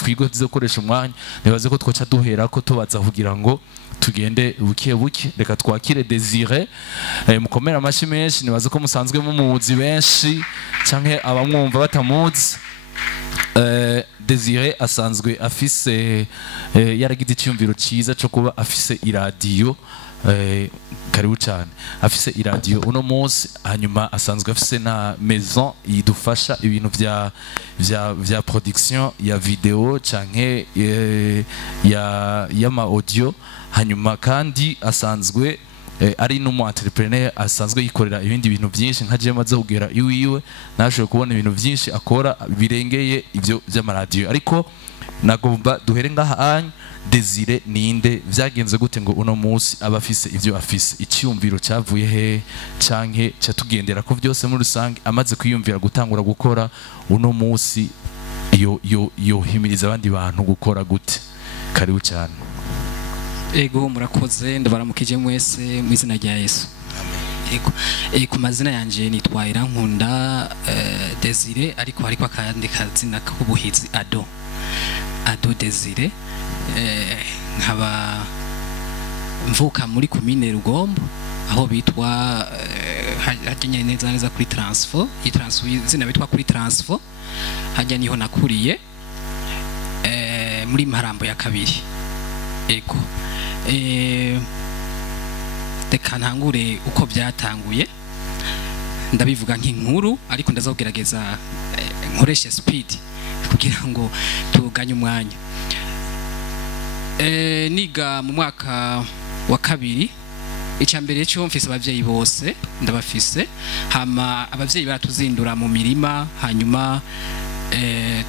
twigoze gukoresha umwanya nibaze ko twoca duhera ko tubaza kugira ngo tugende buke buke. Reka twakire Desire, mukomera amashi menshi, nibaze ko musanzwe mumuzi benshi canke abamwumva batamuzi. Desire asanzwe afise yaragize icyumviro cyiza cyo kuba afise iradiyo, karibu cyane, afise iradiyo uno munsi, hanyuma asanzwe afise na maison idufasha ibintu vya production ya video canke ya ma audio, hanyuma kandi asanzwe ari n'umu entrepreneur, asanzwe yikorera ibindi bintu byinshi nka je maze kugera iwiwe nashoboye kubona ibintu byinshi akora birengeye ibyo by'amaradiyo. Ariko nagomba duhere ngaha Desire ninde, vyagenze gute ngo uno munsi abafise ivyo afise, icyumviro cyavuye he canke cyatugendera ko byose muri rusange amaze kwiyumvira gutangura gukora uno munsi yo himiriza abandi bantu gukora gute? Karibu cyane. Ego murakoze, ndabaramukije mwese mu izina rya Yesu. Ego ku mazina yanje nitwa Irankunda Desire, ariko akandi kazina k'ubuhizi Ado Desire. Nkaba mvuka muri commune Rugombo aho bitwa hajya neza kuri transfo, izina bitwa kuri transfo, hajya niho nakuriye muri Marambo ya kabiri. Ego reka ntangure uko byatanguye, ndabivuga nk'inkuru ariko ndazogerageza nkoresha speed kugira ngo tuganye umwanya. Niga mu mwaka wa kabiri, icambere cyo mfise abavyeyi bose ndabafise, hama abavyeyi baratuzindura mu mirima, hanyuma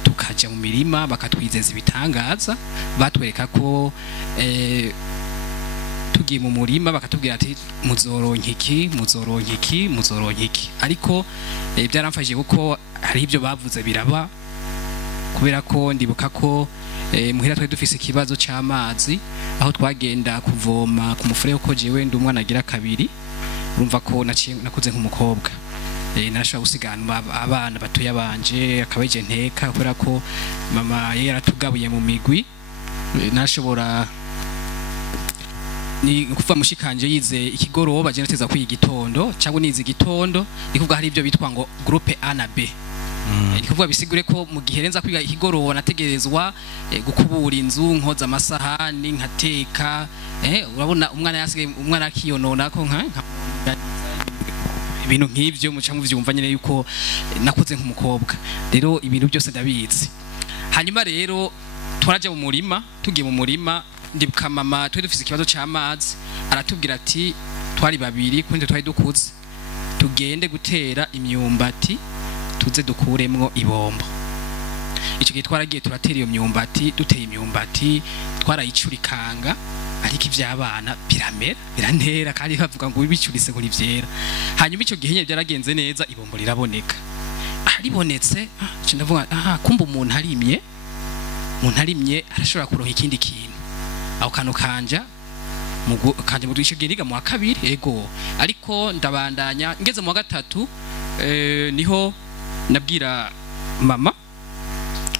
tukaja mu mirima bakatwizeza ibitangaza, batwereka ko tugiye mu murima bakatubwira ati muzoronka iki, ariko byaramfashije kuko hari ibyo bavuze biraba, kubera ko ndibuka ko muhira twari dufise ikibazo cy'amazi, aho twagenda kuvoma ku mufure uko jewe ndi umwana agira kabiri, urumva ko nakuze nk'umukobwa, narashobora gusigana abana batoya banje akabeje nteka, kubera ko mama yaratugabuye mu migwi, nashobora ni kuva mushikanje yize ikigoroba je nateza kwiga igitondo cyangwa nize igitondo, nikuvuga hari ibyo bitwa ngo groupe A na B. Nikuvuga bisigure ko mu gihe renza kwiga ikigoroba nategerezwa gukubura inzu, nkoza amasahani, nkateka, urabona umwana akiyonona ko nka ibintu nk'ivyo muca muvyumva nyene yuko nakuze nk'umukobwa, rero ibintu byose ndabizi. Hanyuma rero twaraje mu murima, tugiye mu murima, ndibuka mama twari dufise ikibazo cy'amazi, aratubwira ati twari babiri kundi twari dukuze, tugende gutera imyumbati tuze dukuremwo ibombo. Icyo gihe twaragiye turatera iyo myumbati, duteye imyumbati twarayicurikanga, ariko ivy'abana birantera kandi bavuga ngo bibicurise kuri vyera. Hanyuma icyo gihe byaragenze neza, ibombo riraboneka. Aribonetse cyo ndavuga kumba umuntu arimye arashobora kuroha ikindi kintu. Aho kano kanje mu icyo gihe niga mu wa kabiri, ego ariko ndabandanya ngeze mu wa gatatu, niho nabwira mama,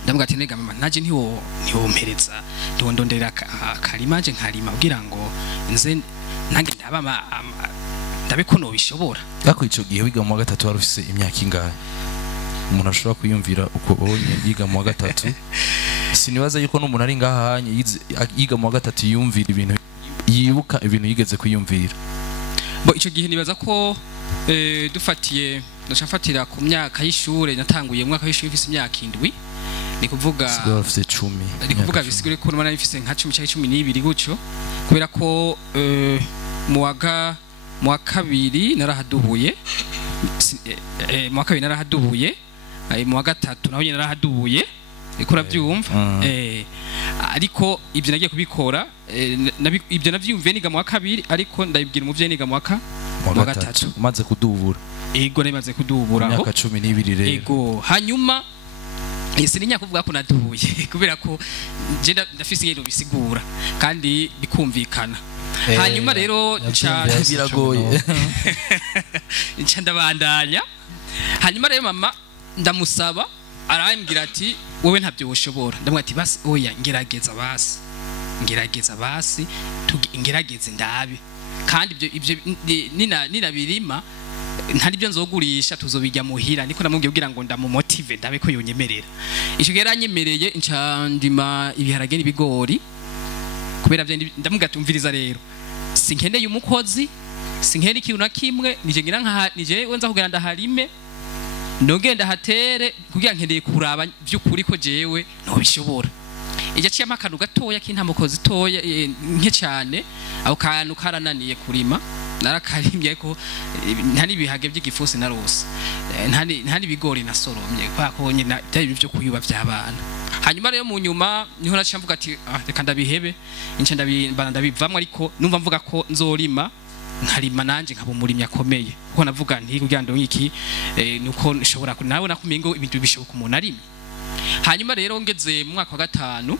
ndamubwira ati nega mama, naje ntiwompereza ndondondera akarima nje nkarima kugira ngo nze nange ndabe ko nobishobora. Yako icyo gihe wiga mu wa gatatu wari ufise imyaka ingahe? Umuntu ashobora kwiyumvira uko onye yiga mu wa gatatu. Sinibaza yuko n'umuntu ari ngaha yiga mu wa gatatu yumvira ibintu, yibuka ibintu yigeze kwiyumvira. Bo icyo gihe nibaza ko dufatiye ndacafatira ku myaka y'ishure, natanguye mu mwaka w'ishure mfise imyaka 7, ni kuvuga ufise 10, ni kuvuga bisigure ko nari mfise nka 10 cyangwa 12 gutyo, kubera ko mu wa kabiri narahadubuye, mu wa kabiri narahadubuye, mu wa gatatu naho nyine narahadubuye, ikora byumva. Ariko ibyo nagiye kubikora, ibyo navyumviye niga mu wa kabiri, ariko ndabibwira umuvyeyi niga mu wa gatatu umaze kudubura. Ego namaze kudubura aho imyaka 12 rero. Ego hanyuma sininya kuvuga ko nadubuye kubera ko je ndafise ibintu bisigura kandi bikumvikana. Hanyuma rero biragoye ndabandanya. Hanyuma rero mama ndamusaba, arambwira ati wewe ntabyo woshobora ndamwe ati basi oya ngerageza basi ngerageze ndabe kandi ibyo nina birima ntari byo nzogurisha tuzobijya muhira niko namubwiye kugira ngo ndamumotive ndabe ko yonyemerera icyo geranyemereye incandima ibiharage n'ibigori kubera byo ndamugatumviriza rero sinkeneye umukozi sinkeneye ikintu na kimwe nije wenza kugenda ndaharime nogenda hatere kugira nkeneye kuraba by'ukuri ko jewe no bishobora ijya ciyama akantu gatoya k'intamukozi toya nke cyane aho kantu karananiye kurima narakarimye ko ntani bihage by'igifusi narose ntani bigori nasoromye kwako nyina byari byo kuyuba by'abana hanyuma rero mu nyuma niho naciye mvuga ati reka ndabihebe ince ndabivamwe ariko numva mvuga ko nzorima nkarima nanje nkaba umurimyi akomeye kuko navuga nti kugira ngo iki nuko nshobora nawe nakumengo ibintu bishoboka umuntu arimi hanyuma rero ngeze mu mwaka wa 5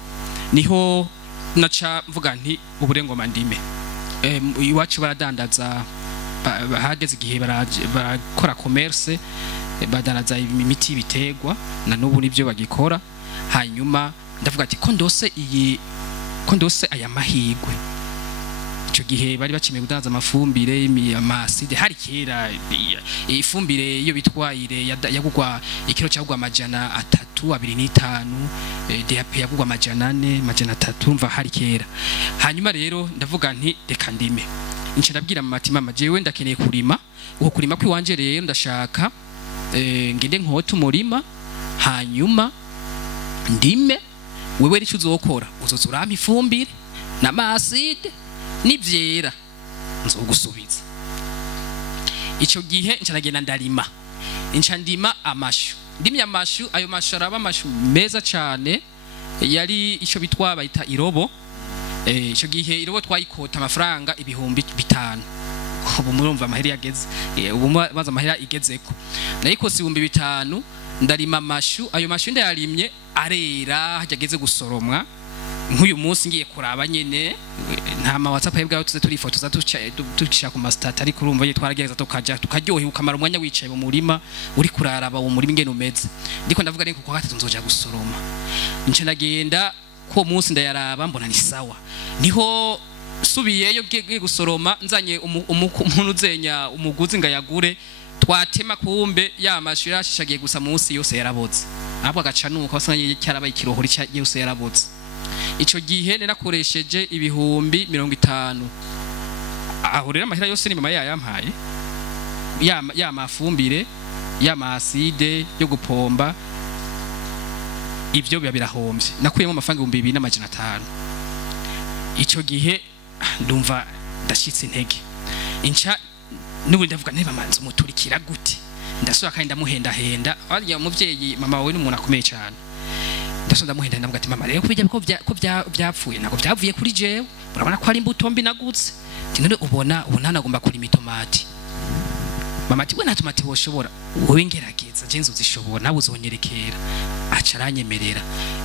niho naca mvuga nti uburengoma ndime iwacu baradandaza bahageze igihe barakora commerce badandaza imiti bitegwa na nubu nibyo bagikora hanyuma ndavuga ati ko ndose aya mahigwe icyo gihe bari bakimeye gudandaza amafumbire amaside hari kera ifumbire iyo bitwayire yagugwa ikiro cyagugwa amajana 325 DAP yagugwa amajana 4 amajana 3 umva hari kera hanyuma rero ndavuga nti reka ndime ince ndabwira mama jewe ndakeneye kurima uko kurima kwiwanje rero ndashaka ngende nkota umurima hanyuma ndime wewe ricu uzokora uzozurama ifumbire n'amaside nivyera nzogusubiza ico gihe ncanagenda ndarima ndima amashu ndimya amashu ayo mashu araba amashu meza cyane yari ico bitwa bayita irobo ico gihe irobo twayikota amafaranga 5,000 ubu murumva amahera yageze ubu maze amahera igezeko nayikose 5,000 ndarima amashu ayo mashu ndayarimye arera hageze gusoromwa nk'uyu munsi ngiye kuraba nyene nta ma WhatsApp yebwa tuze turifotoza tucisha ku mastata ariko urumva ye twaragereza tukaryohe ukamara umwanya wicaye mu murima uri kuraraba uwo murima ingene umeze ndiko ndavuga reko kwa 3 nzoja gusoroma nce ndagenda ko munsi ndayaraba mbona ni sawa niho subiyeyo giye gusoroma nzanye umuntu uzenya umuguzi ngayagure twatema kumbe yamashu yashishagiye gusa munsi yose yaraboze abo agacanuka wasanga cyarabaye ikirohori cyose yaraboze ico gihe nerakoresheje 50,000 aho rero amahera yose ni mama yampaye ya mafumbire ya maside yo gupomba ivyo birahombye nakuyemo amafaranga 2,500 ico gihe ndumva ndashitse intege inca nubu ndavuga neba manzi umuturikira gute ndasura kandi ndamuhenda arya umuvyeyi mama wawe n'umuntu akomeye cyane ndasonda muhenda ndavuga ati mama rero kubijya ko byapfuye nako byavuye kuri jewe urabona ko ari imbuto mbi nagutse tinone ubona nagomba kuri mitomati mama ati we nta tomati woshobora wowe ngerageza je nzozishobora nawe uzonyerekera aca aranyemerera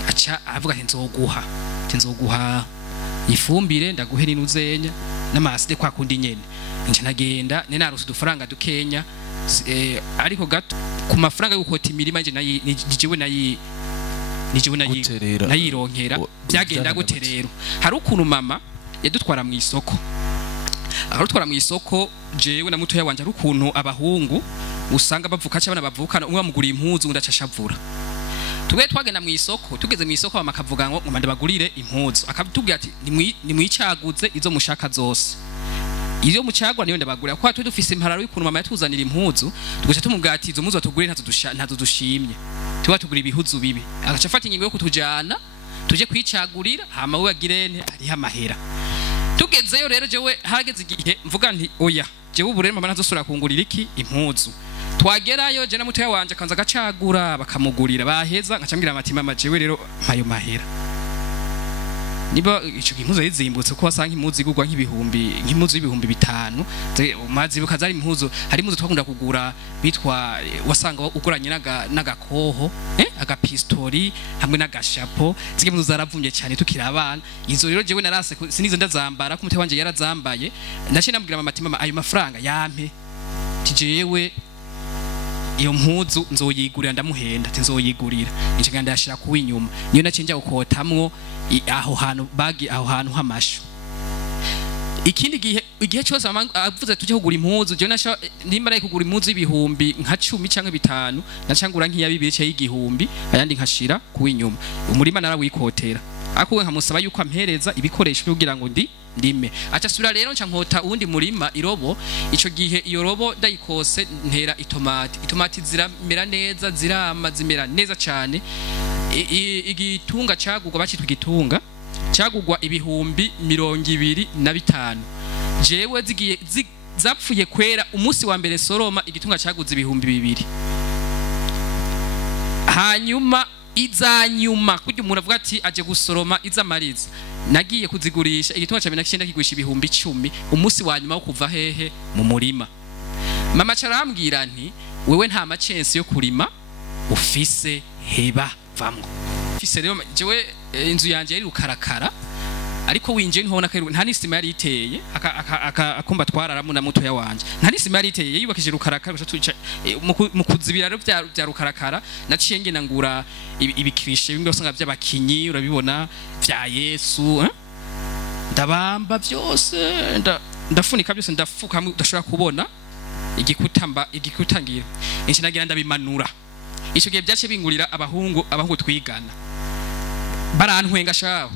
aca avuga ati nzoguha ifumbire ndaguhera inuzenya n'amaside kwa kundi nyene nje nagenda nenarose udufaranga dukenya ariko gato ku mafaranga yo gukota imirima nje nijewe nayironkera byagenda gute rero hari ukuntu mama yadutwara mu isoko jewe na mutoya wanje ari ukuntu abahungu usanga bavuka cyabana bavukana umwe amuguriye impuzu ndacashavura tugwe twagenda mu isoko tugeze mu isoko bamakavuga ngo ngomba ndabagurire impuzu akabitubwira ati ni mwicaguze izo mushaka zose iyo mucagwa niyo ndabagurira kwa twe dufise impararo y'ukuntu mama yatuzanira impuzu tugaca tumubwira ati izo muzo tugurire ntazo dushimye tuba tugura ibihuzu bibi agaca afata ingingo yo kutujana tuje kwicagurira hama we agirene ari amahera tugezeyo rero jewe hageze igihe mvuga nti oya jewe ubu rero mama ntazosura kungurira iki impuzu twagerayo je na mutoya wanje kanza gacagura bakamugurira baheza ngacambira amati mama jewe rero mpayo mahera niba ico impuzu yizimbutse ko wasanga impuzu igurwa nk'impuzu y'ibihumbi 5 mazi bukazari impuzu hari impuzu twakunda kugura bitwa wasanga uguranye n'agakoho agapistori hamwe n'agashapo zige impuzu zaravumye cyane tukira abana izo rero jewe narase sinizo ndazambara ko mutoya wanje yarazambaye ndace nambwira mama ati mama ayo mafaranga yampe tijewe iyo mpuzu nzoyigurira ndamuhenda ati nzoyigurira inshaka ndashira kuwi inyuma niyo nacinja gukotamwo aho hantu hamashu ikindi gihe cyose avuze tuje kugura impuzu je nasha nimara kugura impuzu ibihumbi nka 10 canke 5 nacangura nk'iya 2 cye y'igihumbi ayandi nkashira kuwi inyuma umurima narawikotera akuwe nkamusaba yuko ampereza ibikoresho kugira ngo ndime aca sura rero nca nkota uwundi murima irobo ico gihe iyo robo ndayikose ntera itomati ziramera neza zimera neza cyane igitunga cagugwa bacitwa igitunga cagugwa ibihumbi 25 jewe zigiye zapfuye kwera umunsi wa mbere soroma igitunga caguze ibihumbi 2 hanyuma izanyuma kujya umuntu avuga ati aje gusoroma izamariza nagiye kuzigurisha igitunga cya 19 kigurisha ibihumbi 10 umunsi wa nyuma wo kuva hehe mu murima mama carambwira nti wewe nta macense yo kurima ufise heba vamwo fise rero jewe inzu yanje yari rukarakara ariko winje nkobona ko nta nisima yari iteye akumba twararamo na muto yawanje nta nisima yari iteye yubakije rukarakara mu kuzibira rero bya rukarakara naciye ngena ngura ibikirishe bimwe usanga by'abakinyi urabibona vya Yesu ndabamba byose ndafunika byose ndafuka udashobora kubona igikutangira inshi nagira ndabimanura ico gihe byace bingurira abahungu twigana barantwenga shaho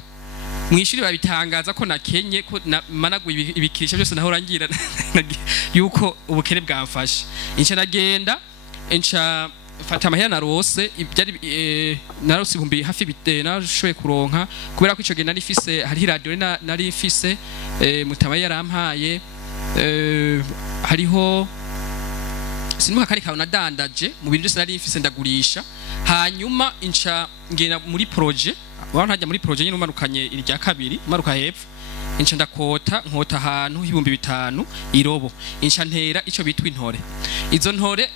mwishuri babitangaza ko nakenye ko managuye ibikirisha byose naho rangira yuko ubukene bwamfashe inca nagenda inca fata amahera narose ibyari narose ibihumbi hafi nashoboye kuronka kubera ko ico gihe nari fise hari radio nari fise mutaba yarampaye hariho sinumuka kari kawe nadandaje mu bintu byose nari fise ndagurisha hanyuma inca ngena muri projet wantajya muri projet nyine umanukanye irya kabiri maruka hepfo inca ndakota nkota ahantu ibihumbi 5 irobo inca ntera ico bitwa intore izo ntore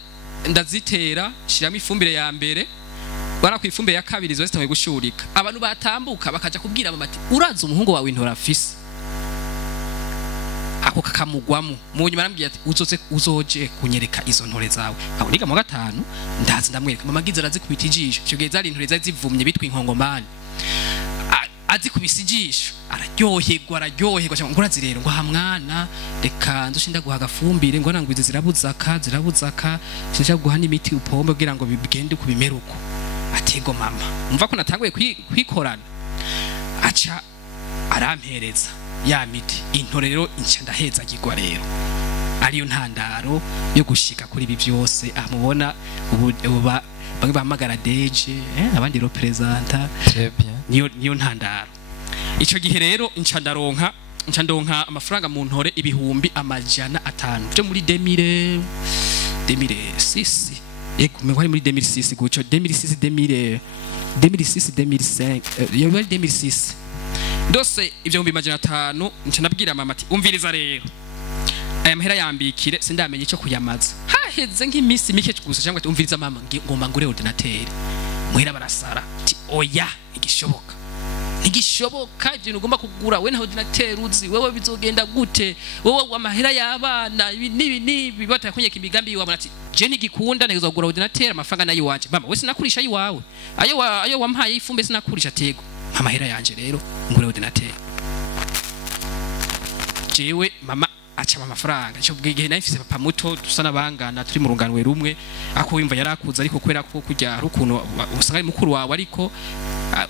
ndazitera shiramo ifumbire ya mbere bana ku ifumbire ya kabiri zo zitawe gushurika abantu batambuka bakaja kubwira mama ati uraza umuhungu wawe intora afise ako kakamugwamo mu nyuma arambwiye ati uzoje kunyereka izo ntore zawe aho niga mu gatanu ndazi ndamwereka mama gize arazikubita ijisho cyo gihe zari intore zivumye bitwa inkongomani azikubisa ijisho araryoherwa cyangwa ngo urazirero ngo hamwana reka ndushinda guha gafumbire ngo nangwize zirabuzaka sinshaka guha n'imiti upombe kugira ngo bigende kubimera uko atego mama umva ko natanguye kwikorana aca arampereza ya miti intore rero inca ndaheza gigwa rero ariyo ntandaro yo gushika kuri ibi byose amubona uba bamwe bamagara deje abandi representa niyo ntandaro ico gihe rero inca ndonka amafaranga mu ntore ibihumbi 500 byo muri 2006 yego mwari muri 2006 guco 2005 yo muri 2006 ndose ibyo 500 nca nabwira mama ati umviriza rero aya mahera yambikire sindamenye ico kuyamaza haheze nk'imisi mike gusa cyangwa ati umviriza mama ngomba ngure ordinateur muhera barasara ati oya igishoboka ibyo ugomba kugura we na ordinateur uzi wewe bizogenda gute wewe amahera y'abana nibi batakunyeka imigambi yiwa ati je ntigikunda negeza kugura ordinateur amafaranga nayo wanje mama we sinakurisha yiwawe ayo wampaye ifumbe sinakurisha tego amahera yanje rero ngure ordinateur jewe mama acha amafaranga cyo bwigihe nayifise papa muto dusana bangana turi mu runganwe rumwe ako wimva yarakuza ariko kwera ko kujya rukuno usanga ari mukuru wawe ariko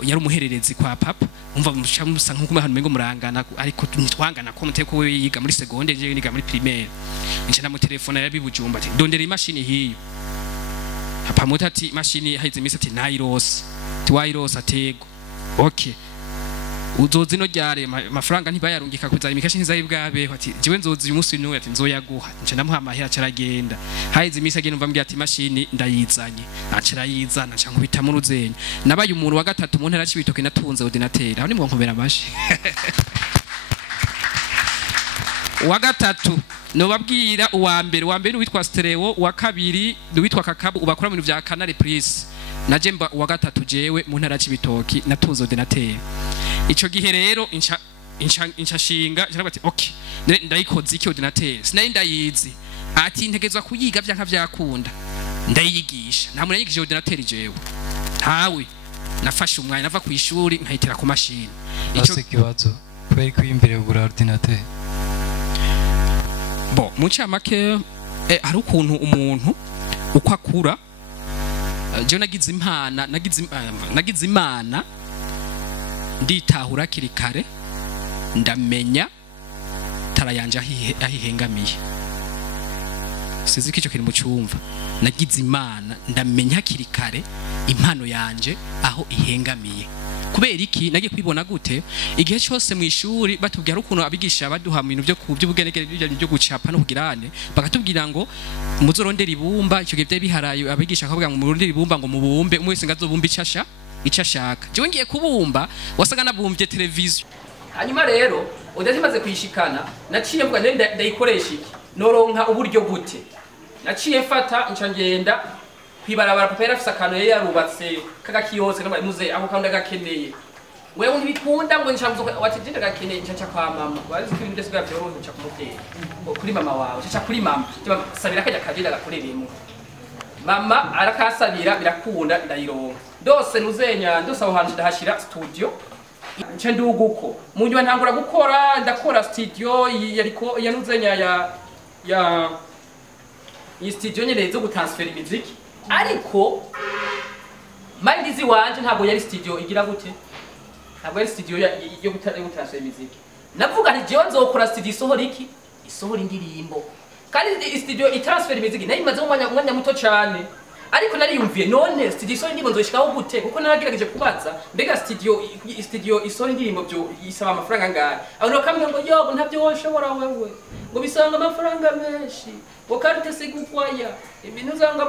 yari umuhererezi kwa papa umva musa nkuko hano mengo murangana ariko twangana ko muteko we yiga muri seconde je niga muri primaire nje na mu telefone yabibujumba ati dondera imashini hiyo papa muto ati mashini haize misi ati nairose tiwairose atego okay uzozi no ryare amafaranga ntibayarungika kuzara imikashi ntizayi bwabe ati jiwe nzozi uyu munsi n'uyu ati nzoyaguha nje ndamuha amahera caragenda haize imisi agenda umva mbya ati mashini ndayizanye acarayizana nca nkubita mu ruzenye nabaye umuntu wa gatatu mu ntera cibitoke natunze ordinateur aho ni mwo nkobera amashi wa gatatu no babwira uwa mbere witwa stereo wa kabiri witwa kakabu ubakora mu bintu vya canal plus naje mba uwa gatatu jewe mu ntara cibitoki natunze ordinateur ico gihe rero inca shinga cyangwa ati okay ndayikoze iki ordinateur sinari ndayizi ati ntegezwa kuyiga byanka byakunda ndayigisha nta muntu yigishije ordinateur jewe ntawe nafashe umwanya nava ku ishuri nkahitira ku mashini ico kibazo kubera ko imbere ugura ordinateur bo mu cyamake hari ukuntu umuntu uko akura je nagize imana nditahura kiri kare ndamenya tarayanje ahihengamiye sizi kico kiri mu cyumva nagize imana ndamenya kiri kare impano yanje aho ihengamiye kubera iki nagiye kwibona gute igihe cyose mu ishuri batubwira ukuntu abigisha baduha mu bintu byo kuby'ubugenegere byo gucapa no kugirane bakatubwira ngo muzorondera ibumba icyo gihe biharaye abigisha akavuga ngo murondera ibumba ngo mubumbe umwe wese ngazobumba icashaka jewe ngiye kubumba wasaga nabumbye televiziyo hanyuma rero udazimaze kwishikana naciye mvuga ndayikoresha iki noronka uburyo gute naciye mfata nca ngenda kwibarabara papa yarafise akantu yari yarubatse kagakiyose n'abari muze aho kandi agakeneye wewe ntibikunda ngo nshabuzo watijinda gakeneye nca kwa mama bazi ko ibintu byose byorohe nca kumutera kuri mama wawe nca kuri mama sabira kajya kagenda gakoreremo mama arakasabira birakunda ndayironka ndose nuzenya ndose aho hantu ndahashira studio nca nduguko mu nyuma ntangura gukora ndakora studio yariko yanuzenya ya studio nyene zo gutransfera imiziki ariko mandizi wanje ntabwo yari studio igira gute ntabwo yari studio yo gutransfera imiziki navuga nti jewe nzokora studio isohora iki isohora indirimbo kandi studio itransfera imiziki nayimaze umwanya muto cyane ariko nariyumviye none studio isohora indirimbo nzoshikaho gute kuko naragerageje kubaza mbega studio isohora indirimbo byo isaba amafaranga ngahe abantu bakamwe ngo yo ntabyo woshobora wewe ngo bisanga amafaranga menshi wakarte segukwaya ibintu zanga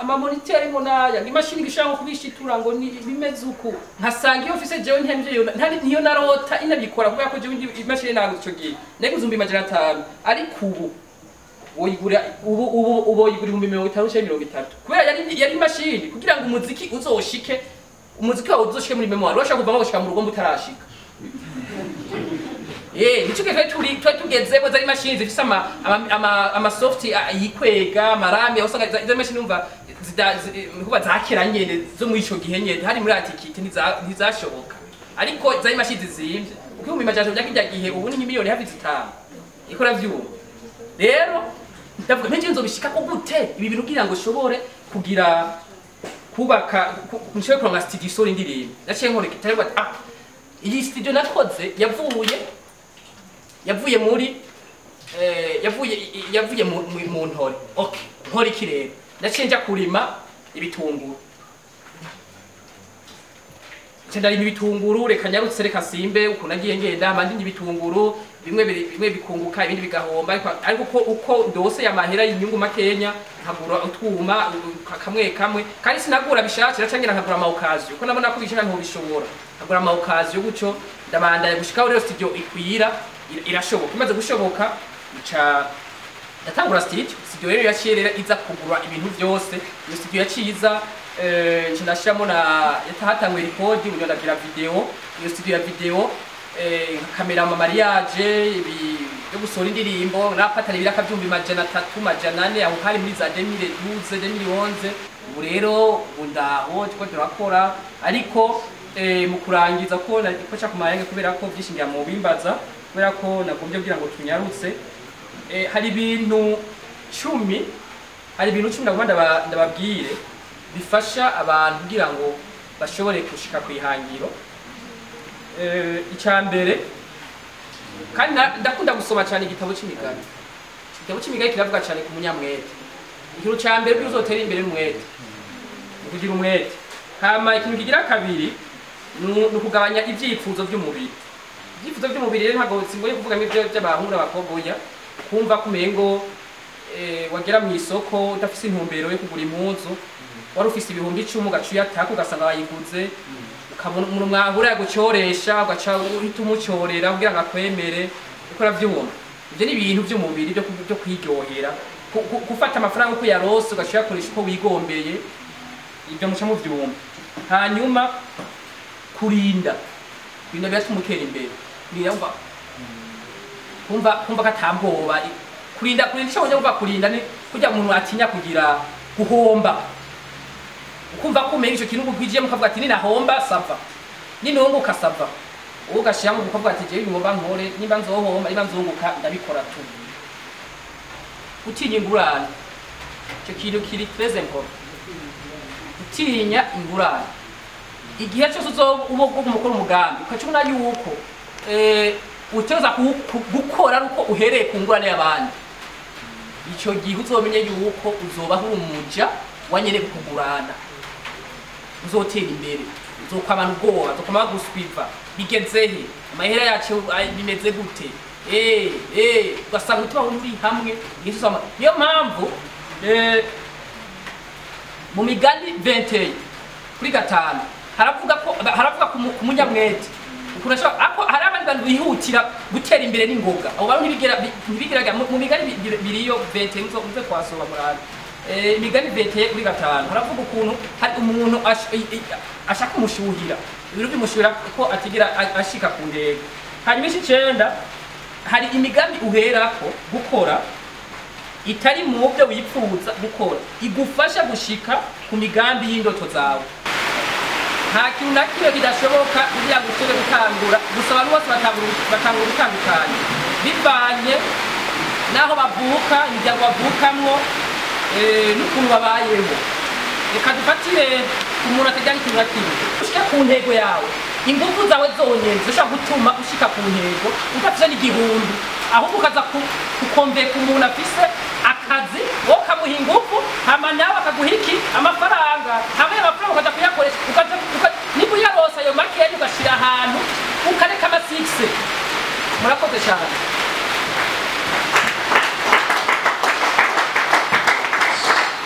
ama monitor monaya imashini gishaka kubishitura ngo ni bimeze uko nkasanga iyo office jewe ntihemvye niyo narota inabikora kubera ko jewe imashini nago ico gihe neguzumba imajana 5 ariko ubu woyigura ubu woyigura 1530 kubera yari imashini kugira ngo umuziki uzoshike umuziki wawe uzoshike muri memoire washaka kuva gushika mu rugo mutarashika nico gihe tugeze bo zari machine zifise ama soft yikwega amarame usanga izo machine umva kuba zakiranye zo mu ico gihe nyene hari muri atikite ntizashoboka ariko zari machine zizimvye uko mu majana byakijya gihe ubu ni miliyoni hafi 5 ikora vyuwo rero ndavuga nje nzobishika ko gute ibi bintu kugira ngo shobore kugira kubaka nshobora kuronka studio sori ndirimbo naciye nkore kitari iyi studio nakoze yavuye muri yavuye mu ntore okay nkora iki rero naciye nja kurima ibitunguru cyandari ibitunguru reka nyarutse reka simbe uko nagiye ngenda amandi ibitunguru bimwe bikunguka ibindi bigahomba ariko uko ndose yamahera y'inyungu makenya nkagura utwuma kamwe kandi sinagura bishakira cyangwa nkagura amaukazi uko nabona ko bishaka nto bishobora nkagura amaukazi yo guco ndabandanya gushikaho rero studio ikwira irashoboka imaze gushoboka ica ndatangura studio rero yacirera iza kugura ibintu byose iyo studio yaciza nashiramo na yatahatangwe record ubu ndagira video iyo studio ya video kamera ama mariage yo gusora indirimbo napatana biraka byumbi majana 3 majana 4 aho kari muri za 2012 2011 ubu rero undaho tiko turakora ariko mu kurangiza ko nikoca kumayange kubera ko byishingira mu bimbaza kubera ko nagombye kugira ngo tunyarutse hari ibintu 10 ndababwire bifasha abantu kugira ngo bashobore gushika kwihangiro icambere kandi ndakunda gusoma cyane igitabo cy'imigani kiravuga cyane ku munyamwete ikintu cyambere bizotera imbere n'umwete kugira umwete hama ikintu kigira kabiri nukugabanya ibyifuzo by'umubiri rero ntago singoye kuvuga ibyo by'abahungu n'abakobwa kumva kumengo wagera mu isoko udafise intumbero yo kugura impuzu wari ufise ibihumbi 10 ugacuya ataka ugasanga bayiguze ukabona umuntu mwahura yagucoresha ugaca uhita umucorera kugira ngo akwemere ukora byumva ibyo ni ibintu by'umubiri byo kwiryohera gufata amafaranga uko yarose ugaca yakoresha uko wigombeye ibyo muca mu byumva hanyuma kurinda biratuma utera imbere kumva katamboba kurinda cyo kurinda ni kujya umuntu atinya kugira guhomba ukumva ko umenye ico kintu ugwijiyemo ukavuga ati ninahomba sava ninunguka sava uwo gashiyamo ukavuga ati jewe ngomba nkore nimba nzohomba nimba nzunguka ndabikora tu utinya ingurane icyo kintu kiri très important utinya ingurane igihe cyose uzoba umukora umugambi ukacubona yuko uteza gukora uko uhereye ku ngurane y'abandi icyo gihe uzomenye yuko uzoba nk'umuja wanyene kugurana uzotera imbere uzokwamana ubwoba uzokwamana guswiva bigezehe amahera yacu bimeze gute ugasanga umutima uri hamwe niyo mpamvu mu migani 20 kuri 5 haravuga ku munyamwete hari abandi bantu bihutira gutera imbere n'ingoga abo bantu ntibigiraga mu migani biriyo 20 muze twasoma murana imigani 20 kuri 5 haravuga ukuntu hari umuntu ashaka umushuhira ibintu bimushuhira ko atigira ashika ku ndege hanyuma 9 hari imigambi uherako gukora itari mu byo wipfuza gukora igufasha gushika ku migambi y'indoto zawe nta kintu na kimwe kidashoboka kugira ngo ushobore gutangura gusa abantu bose batangura gutandukanye bivanye n'aho bavuka imiryango bavukamwo n'ukuntu babayeho reka dufatire umuntu atajyanye ikintu na kimwe ushika ku ntego yawe ingufu zawe zonyene zishobora gutuma ushika ku ntego udafite n'igihumbi ahubwo ukaza kukomveka umuntu afise akazi wowe ukamuha ingufu hama nawe akaguha iki amafaranga hamwe amafaranga ukaza kuyakoresha niba uyarose ayo makeya ugashira ahantu ukareka amasikise murakoze cyane